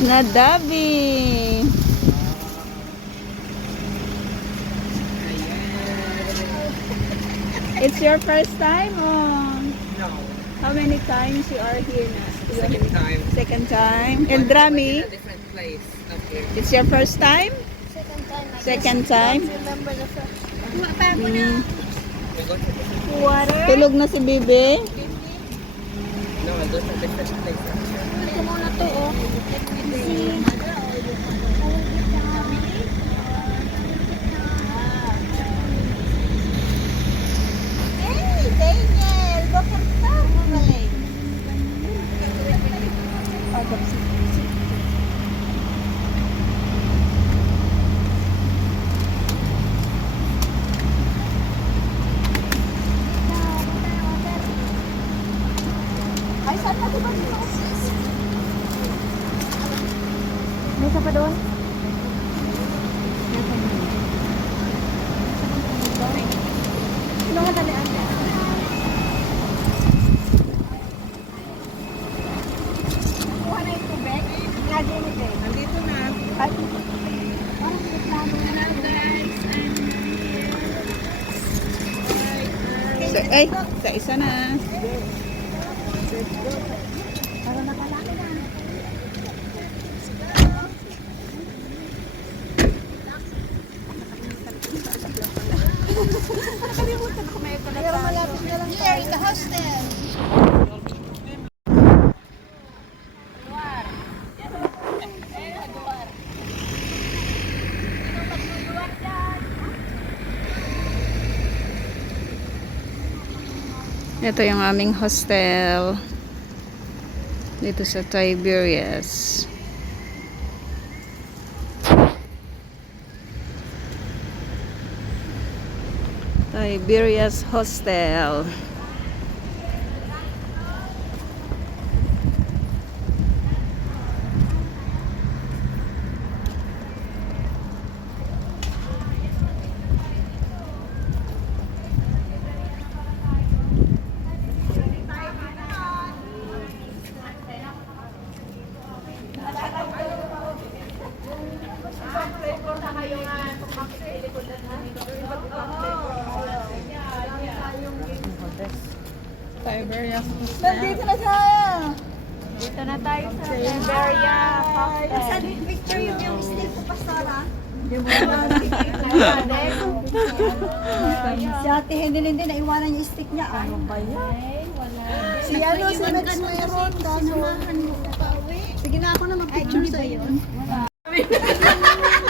Nadabi. It's your first time or No. how many times you are here na? Second time. Second time. And Rami, In a different place up here. it's your first time? Second time. I Second just time? don't remember the first. We go to different. Water. Tulog na si Bibi. No, I go to different place up here. Huli ko muna to, oh. Let me see. Hey, Daniel! Bakit ka magaling? Ay, saan ka diba dito? May ka pa doon? Sino ka talian? Kuha na yung tubig? Lagi mo din. Nandito na. Ay, parang reklamo na lang, guys. Ay, sa isa na. Para nakalaki na. Nakalimutan ko may pala. Pero malapit na lang tayo. The hostel. Ito yung aming hostel. Dito sa Tiberias. Tiberias Hostel. Tiberias Hostel. Nandito na tayo. Dito na tayo sa Siberia. Sa picture yung still ko, Pastora. Si ate hindi naiwanan yung stick niya. Ano ba yan? Si ano, si Max mayroon. Sige na ako na mag-picture sa iyo.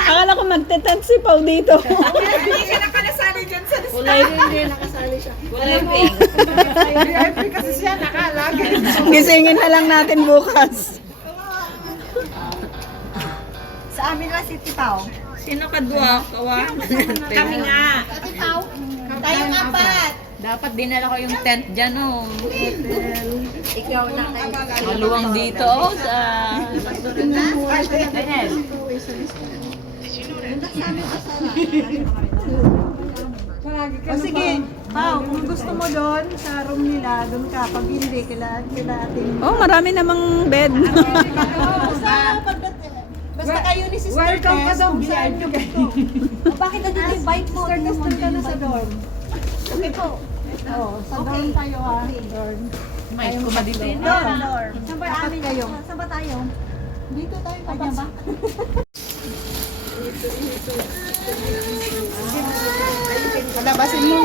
Akala ko magte-tent si Pao dito. Hindi ka nakalasali dyan sa Kulay hindi nakasali siya. VIP kasi siya nakalagi. Gisingin na lang natin bukas. Sa amin lang si Tipaw. Sino kadwa? Kawa? Kami nga. Tipaw? Tayong apat. Dapat dinala ko yung tent dyan, oh. Ikaw na kayo. Maluwang dito, oh, sa... Daniel. O sige, Pao, kung gusto mo doon sa room nila, doon ka. Pag hindi, kila atin. Oh, marami namang bed. Basta kayo ni Sister Welcome ka Tess, daw, kung saan VIP nyo ka. gusto. O, bakit nandito yung bike mo? Sister Tess, doon ka na sa dorm. Okay po. Oo, sa dorm tayo ha. Dorm. May kumaditin na. Dorm. Saan ba amin kayo? Saan ba tayo? Dito tayo Kanya ba? Palabasin mo.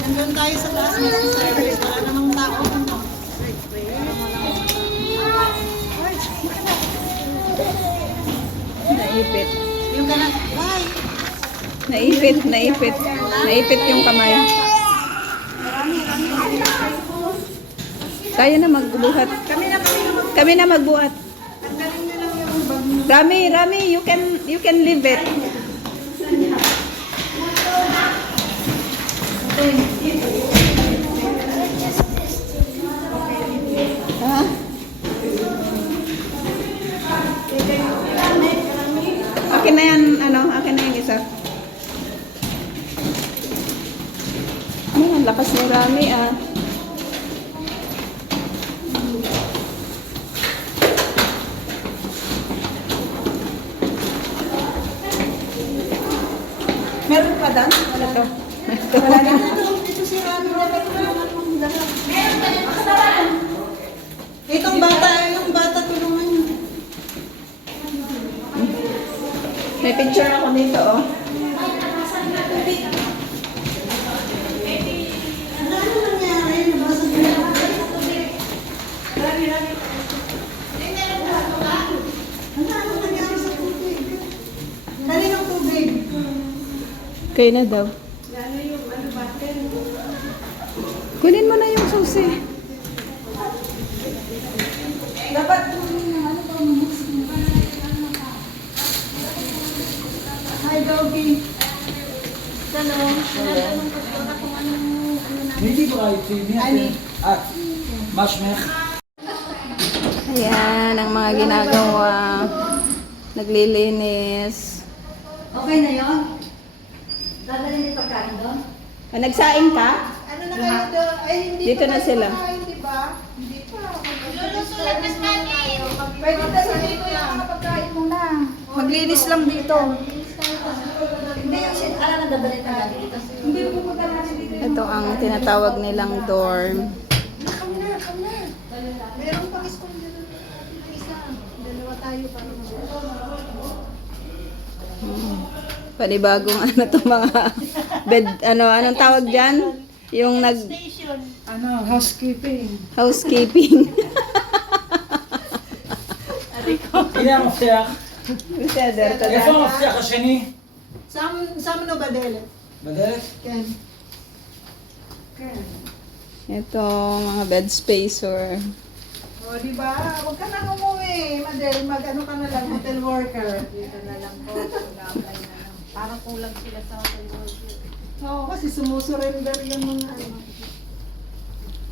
Nandun tayo sa taas ng service. Wala namang tao. Naipit. Yung ka na, bye! Naipit, naipit. Naipit yung kamay. Tayo na magbuhat. Kami na magbuhat. Rami, you can leave it. Ha? Akin na yan, ano? lakas ni Rami ah. Meron pa dan? Ito. Wala na. Ito si Rami. Itong bata, yung bata tulungan niyo. May picture ako dito oh. Ano nangyari? Nabasag na ako. Ano nangyari sa tubig? Kaninang tubig? Kayo na daw. Kunin mo na yung susi. Dapat Hi, doggy. Hindi ba kayo Ani. Mashmech? Ayan, ang mga ginagawa. Naglilinis. Okay na yun? Dadalhin yung pagkain doon? Ah, nagsaing ka? Ano na kayo doon? Ay, hindi Dito pa na kayo sila. kumakain, di ba? Hindi pa. Pwede tayo dito yung mga pagkain muna. Maglinis lang dito. Hindi yung shit. Alam na dadalhin na natin dito. Hindi pupunta natin dito. Ito ang tinatawag nilang dorm. Kami na. Meron pang spoon dito. Isa. Dalawa tayo para Panibagong ano to mga bed, anong tawag dyan? Yung Ano, housekeeping. housekeeping. הנה המפתח. בסדר, איפה תודה. המפתח השני? Sam no badele. בדלת? Ken. Ken. Ito, mga bed spacer. O, di ba? Huwag ka na umuwi. Madel, mag-ano ka na lang, hotel worker. Dito na lang po. Mag-apply na lang. Parang kulang sila sa hotel worker. Oo, kasi sumusurrender yung mga ano.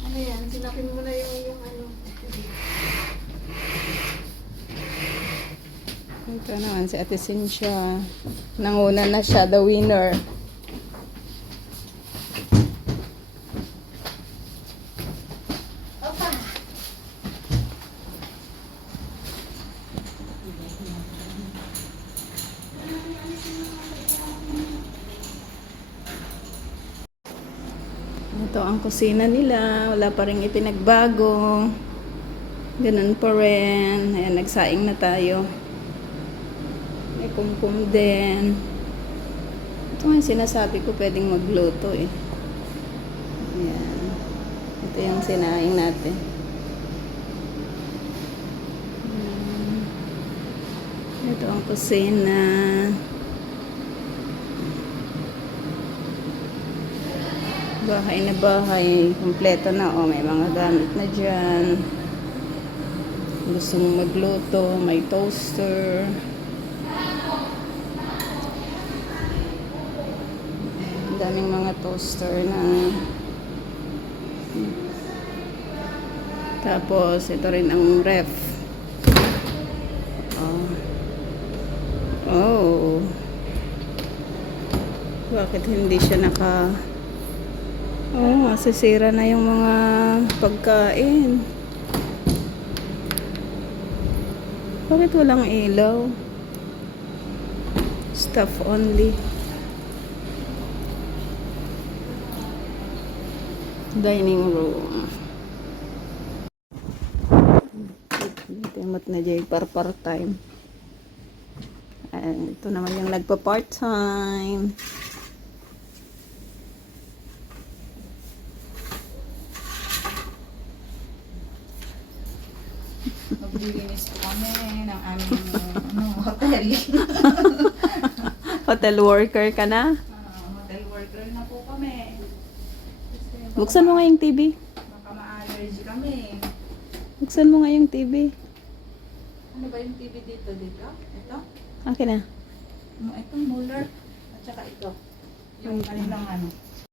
Ano yan? Sinapin mo na yung ano. Ito naman si Ate Cynthia. Nanguna na siya, the winner. Ito ang kusina nila. Wala pa rin ipinagbago. Ganun pa rin. Ayan, nagsaing na tayo. May kumkum din. Ito nga yung sinasabi ko, pwedeng magluto eh. Ayan. Ito yung sinaing natin. Ito ang kusina. Bahay na bahay. Kompleto na. O, may mga gamit na dyan. Gusto mong magluto. May toaster. Ang daming mga toaster na. Tapos, ito rin ang ref. Oh. Bakit hindi siya naka... Oh, masisira na yung mga pagkain. Bakit walang ilaw? Stuff only. Dining room. Timot na dyan para part-time. Ito naman yung nagpa-part-time. Maglilinis po kami ng aming hotel. Hotel worker ka na? Hotel worker na po kami. Buksan mo nga yung TV. Baka ma-allergy kami. Buksan mo nga yung TV. Ano ba yung TV dito? Dito? Ito? Akin na. Itong muller. At saka ito. Yung kanilang ano.